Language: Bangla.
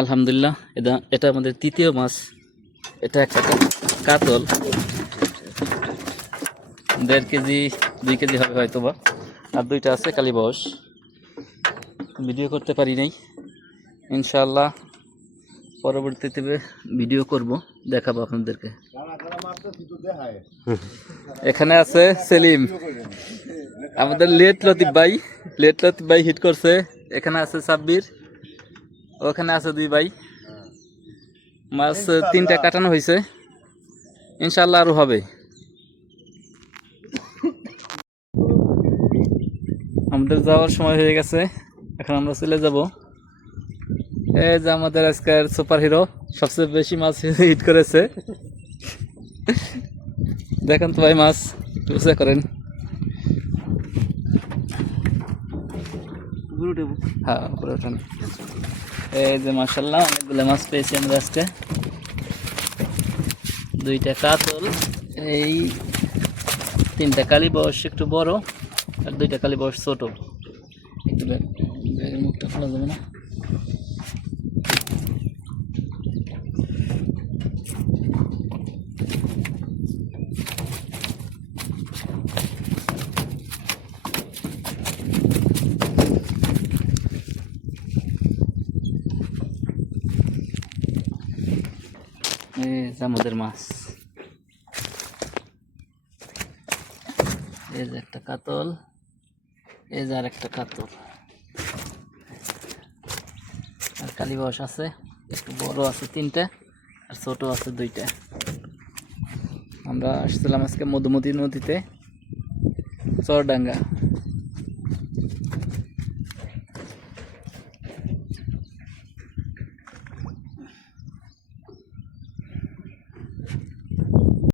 আলহামদুলিল্লাহ, এটা আমাদের তৃতীয় মাছ। এটা একটা কাতল, 1.5 কেজি 2 কেজি হবে হয়তো বা। আর 2টা আছে কালীবাউস, ভিডিও করতে পারি নাই। ইনশাআল্লাহ পরবর্তীতে ভিডিও করব, দেখাবো আপনাদেরকে। এখানে আছে সেলিম, আমাদের লেট লতিফ ভাই হিট করছে। এখানে আছে সাব্বির, ওখানে আছে 2 ভাই। মাছ 3টা কাটানো হয়েছে, ইনশাআল্লাহ আরো হবে। আমাদের যাওয়ার সময় হয়ে গেছে, এখন আমরা চলে যাব। এই যে আমাদের আজকের সুপার হিরো, সবচেয়ে বেশি মাছ হিট করেছে। দেখেন তো ভাই, মাছ বুঝে করেন। হ্যাঁ, উপরে ওঠেন। এই যে মাশাআল্লাহ অনেকগুলো মাছ পেয়েছি আমরা আজকে। 2টা কাতল, এই 3টা কালীবাউস একটু বড়, আর 2টা কালীবাউস ছোট। একটু ব্যাগের মুখটা খোলা যাবে না? এই যে আমাদের মাছ, এই যে একটা কাতল, এই যে আর একটা কাতল, আর কালীবাউস আছে একটু বড় আছে 3টা, আর ছোট আছে 2টা। আমরা আসছিলাম আজকে মধুমতি নদীতে, চরডাঙ্গা।